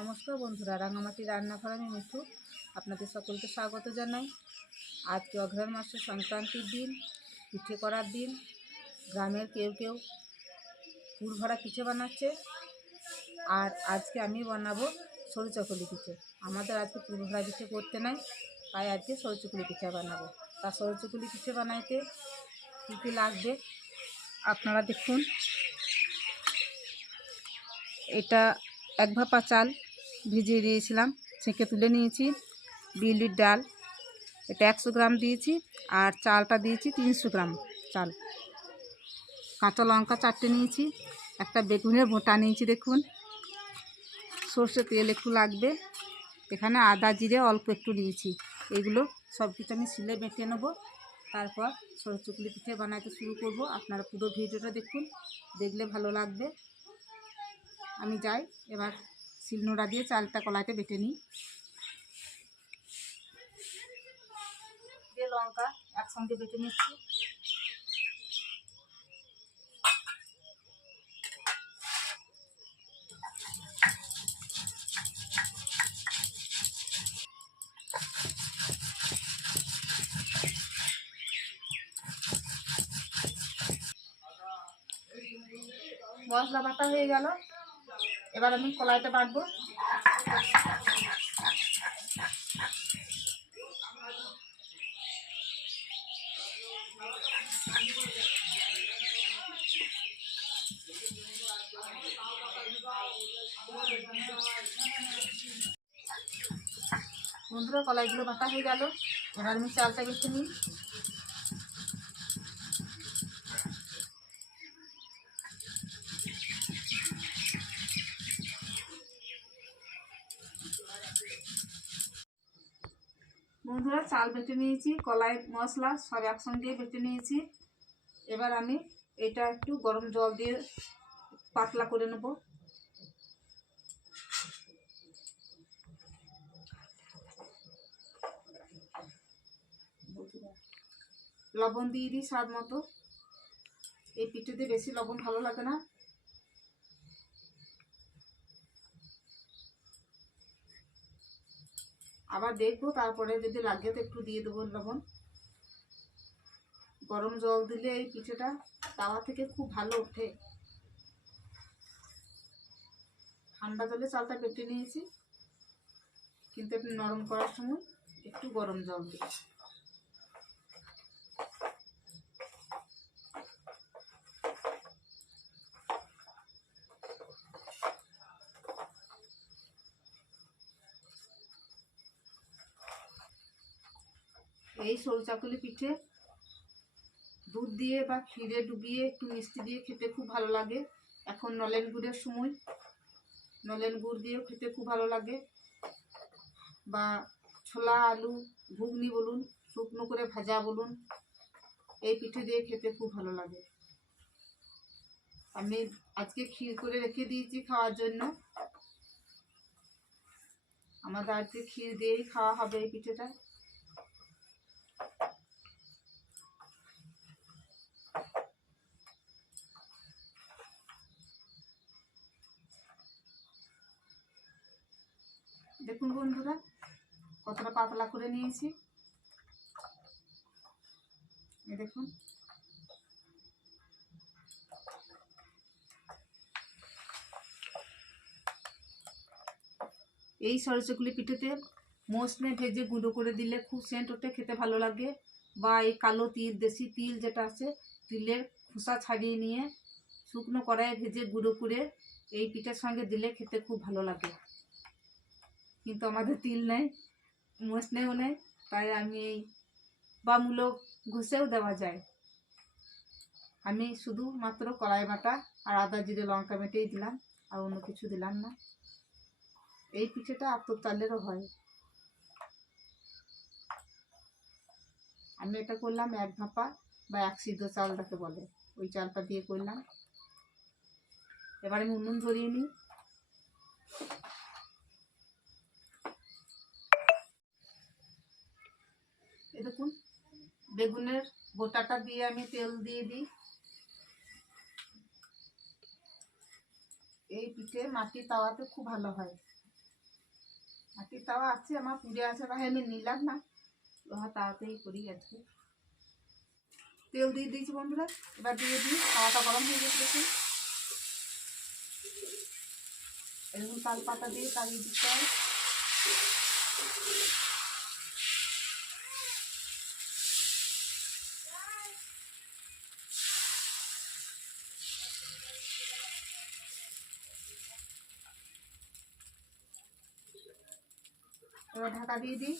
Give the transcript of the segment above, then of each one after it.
নমস্কার বন্ধুরা, রাঙামাটি রান্নাঘর আমি মিঠু আপনাদের সকলকে স্বাগত জানাই। আজকে অঘ্রাণ মাসের সংক্রান্তির দিন, পিঠে করার দিন। গ্রামের কেউ কেউ পুর ভরা পিঠে বানাচ্ছে। আর আজকে আমি বানাবো সরু চকলি পিঠে। আমাদের আজকে পুর ভরা পিঠে করতে নাই, তাই আজকে সরু চকুলি পিঠে বানাবো। তা সরু চকুলি পিঠে বানাইতে কী কী লাগবে আপনারা দেখুন। এটা এক ভাপা চাল ভিজিয়ে দিয়েছিলাম, ছেঁকে তুলে নিয়েছি, বিউলির ডাল, এটা একশো গ্রাম দিয়েছি আর চালটা দিয়েছি তিনশো গ্রাম চাল। কাঁচা লঙ্কা চারটে নিয়েছি, একটা বেগুনের ভোঁটা নিয়েছি দেখুন। সর্ষে তেল একটু লাগবে, এখানে আদা জিরে অল্প একটু নিয়েছি এগুলো সব কিছু আমি শিলে বেটে নেব, তারপর সরু চুকলি পিঠে বানাতে শুরু করব। আপনারা পুরো ভিডিওটা দেখুন, দেখলে ভালো লাগবে। আমি যাই, এবার শিলনোড়া দিয়ে চালটা কলাইতে বেটে নিই। দিয়ে লঙ্কা একসঙ্গে বেটে নিচ্ছি। মশলা বাটা হয়ে গেল। এবার আমি কলাইতে বাটবো। বন্ধুরা কলাইগুলো বাটা হয়ে গেল। এবার আমি চালটা বেছে নিই। বন্ধুরা, চাল বেটে নিয়েছি, কলাই, মশলা সব একসঙ্গে বেটে নিয়েছি। এবার আমি এটা একটু গরম জল দিয়ে পাতলা করে নেব। লবণ দিয়ে দিই স্বাদ মতো। এই পিঠেতে বেশি লবণ ভালো লাগে না। আবার দেখব, তারপরে যদি লাগে তো একটু দিয়ে দেবো লবণ। গরম জল দিলে এই পিঠেটা তাওয়া থেকে খুব ভালো ওঠে। ঠান্ডা জলে চালটা পেটে নিয়েছি। কিন্তু একটু নরম করার সময় একটু গরম জল দিই। এই সরু চাকুলি পিঠে দুধ দিয়ে বা ক্ষীরে ডুবিয়ে একটু মিষ্টি দিয়ে খেতে খুব ভালো লাগে। এখন নলেন গুড়ের সময়। নলেন গুড় দিয়েও খেতে খুব ভালো লাগে। বা ছোলা, আলু, ঘুগনি বলুন, শুকনো করে ভাজা বলুন, এই পিঠে দিয়ে খেতে খুব ভালো লাগে। আমি আজকে ক্ষীর করে রেখে দিয়েছি খাওয়ার জন্য। আমাদের আজকে ক্ষীর দিয়েই খাওয়া হবে এই পিঠেটা। দেখুন বন্ধুরা, কতটা পাতলা করে নিয়েছি। দেখুন। এই সরষেগুলি পিঠেতে মশলে ভেজে গুঁড়ো করে দিলে খুব সেন্ট ওঠে, খেতে ভালো লাগে। বা এই কালো তিল, দেশি তিল যেটা আছে, তিলের খোসা ছাড়িয়ে নিয়ে শুকনো কড়াইয়ে ভেজে গুঁড়ো করে এই পিঠের সঙ্গে দিলে খেতে খুব ভালো লাগে। কিন্তু আমাদের তিল নেই মশলেও নেই, তাই আমি এই বা মূলো ঘষেও দেওয়া যায়। আমি শুধু মাত্র কড়াই বাটা আর আদা, জিরে, লঙ্কা মেটেই দিলাম আর অন্য কিছু দিলাম না। এই পিঠেটা আতর চালেরও হয়। আমি এটা করলাম এক ভাপা বা এক সিদ্ধ চাল যাকে বলে। ওই চালটা দিয়ে করলাম। এবার আমি উনুন ধরিয়ে নিই এই দেখুন বেগুনের গোটাটা দিয়ে আমি তেল দিয়ে দিই। এই পিঠে মাটির তাওয়াতে খুব ভালো হয়। মাটির তাওয়া আছে, আমার পুড়ে আছে, ভাই, আমি নিলাম না। লোহা তাড়াতাড়ি করি আজকে। তেল দিয়ে দিয়েছি বন্ধুরা, এবার দিয়ে দিই, তাওয়াটা গরম হয়ে গেছে এরকম তাল পাতা দিয়ে কালিয়ে দিতে হয়। ঢাকা দিয়ে দিই।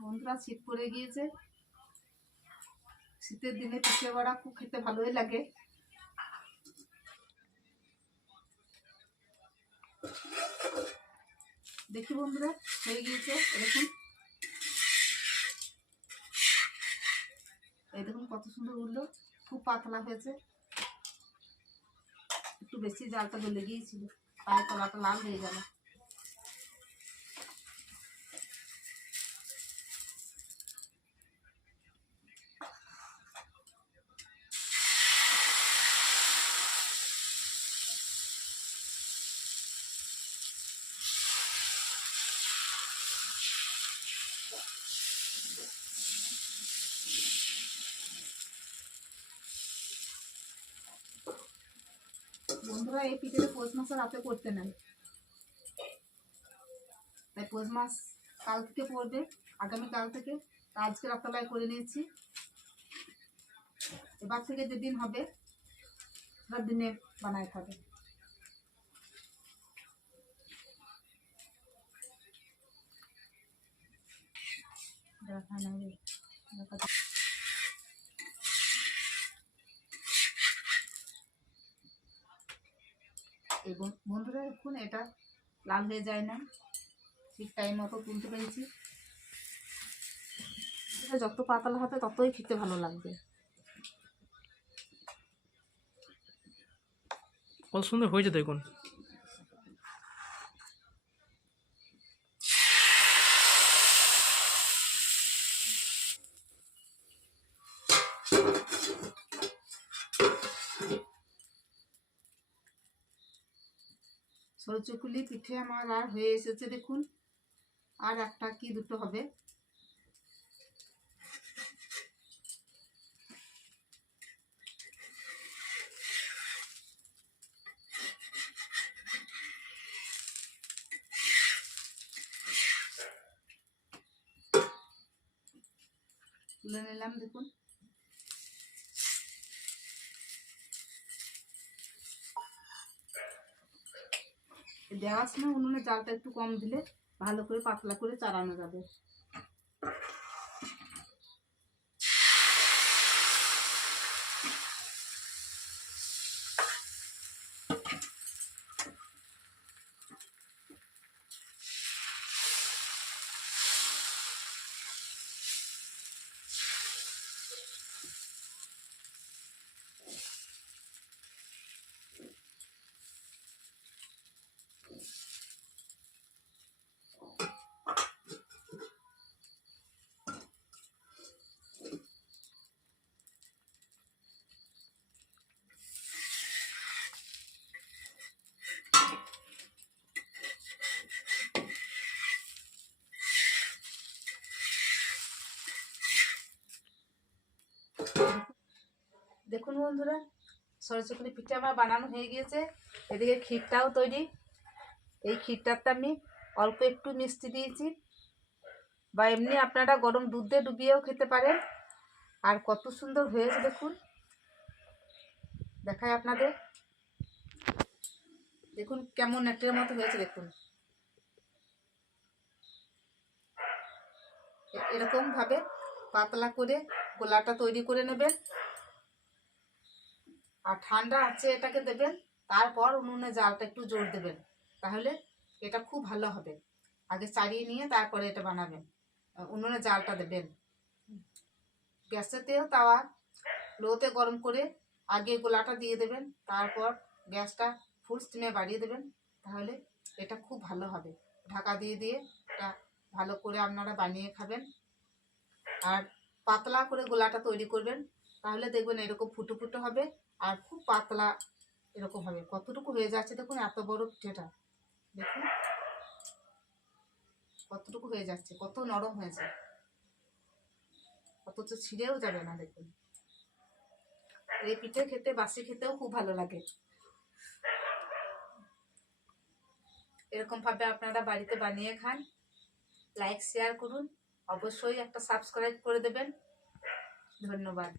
বন্ধুরা, শীত পড়ে গিয়েছে। শীতের দিনে পিঠে বড়া খুব খেতে ভালোই লাগে। দেখি বন্ধুরা, হয়ে গিয়েছে এরকম। এই দেখুন কত সুন্দর উঠল, খুব পাতলা হয়েছে। একটু বেশি জালটা জ্বলে গিয়েছিল পায়ে তলাটা লাল হয়ে গেল বন্ধুরা, এই পিঠেটা পৌষ মাসে রাতে করতে নেই তাই পৌষ মাস কাল থেকে পড়বে, আগামীকাল থেকে। আজকে রাতবেলায় করে নিয়েছি। এবার থেকে যেদিন হবে সেটার দিনে বানায় খাবে। দেখা নাই বন্ধুরা, দেখুন, এটা লাল হয়ে যায় না। ঠিক টাইম মতো তুলতে পেরেছি। এটা যত পাতলা হবে, ততই খেতে ভালো লাগবে। কত সুন্দর হয়েছে দেখুন। সরচুকুলি পিঠে আমার আর হয়ে এসেছে দেখুন। আর একটা কি দুটো হবে? তুলে নিলাম দেখুন। দেওয়ার সময় উনুনে জালটা একটু কম দিলে ভালো করে পাতলা করে চালানো যাবে। দেখুন বন্ধুরা, সরস্বতী পিঠা আমার বানানো হয়ে গিয়েছে। এদিকে ক্ষীরটাও তৈরি। এই ক্ষীরটাতে আমি অল্প একটু মিষ্টি দিয়েছি। বা এমনি আপনারা গরম দুধ দিয়ে ডুবিয়েও খেতে পারেন। আর কত সুন্দর হয়েছে দেখুন। দেখায় আপনাদের। দেখুন কেমন নেটের মতো হয়েছে দেখুন। এরকমভাবে পাতলা করে গোলাটা তৈরি করে নেবেন। আর ঠান্ডা আছে এটাকে দেবেন, তারপর উনুনে জালটা একটু জোর দেবেন, তাহলে এটা খুব ভালো হবে। আগে চারিয়ে নিয়ে তারপরে এটা বানাবেন। উনুনে জালটা দেবেন। গ্যাসেতেও তাওয়া, লোতে গরম করে আগে গোলাটা দিয়ে দেবেন, তারপর গ্যাসটা ফুল স্টিমে বাড়িয়ে দেবেন, তাহলে এটা খুব ভালো হবে। ঢাকা দিয়ে দিয়ে এটা ভালো করে আপনারা বানিয়ে খাবেন। আর পাতলা করে গোলাটা তৈরি করবেন, তাহলে দেখবেন এরকম ফুটো ফুটো হবে। আর খুব পাতলা এরকম হবে। কতটুকু হয়ে যাচ্ছে দেখুন, এত বড় পিঠেটা। দেখুন, কতটুকু হয়ে যাচ্ছে, কত নরম হয়েছে। অথচ ছিঁড়েও যাবে না দেখুন। এই পিঠে খেতে, বাসি খেতেও খুব ভালো লাগে। এরকম ভাবে আপনারা বাড়িতে বানিয়ে খান। লাইক, শেয়ার করুন। অবশ্যই একটা সাবস্ক্রাইব করে দেবেন। ধন্যবাদ।